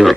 Yeah.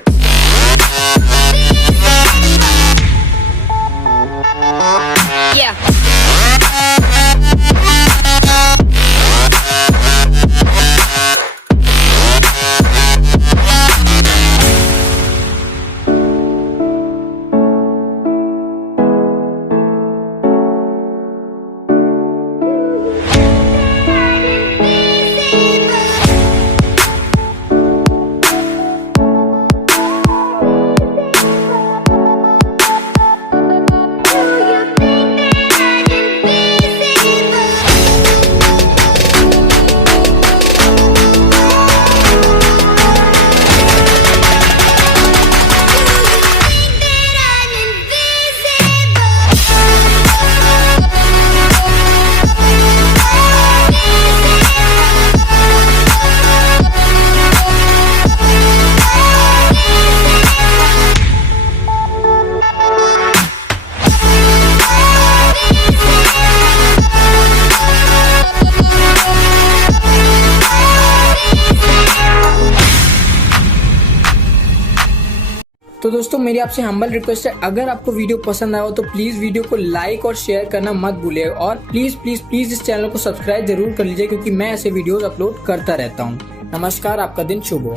तो दोस्तों मेरी आपसे हम्बल रिक्वेस्ट है, अगर आपको वीडियो पसंद आया हो तो प्लीज वीडियो को लाइक और शेयर करना मत भूलिएगा और प्लीज प्लीज प्लीज इस चैनल को सब्सक्राइब जरूर कर लीजिए क्योंकि मैं ऐसे वीडियोस अपलोड करता रहता हूँ। नमस्कार, आपका दिन शुभ हो।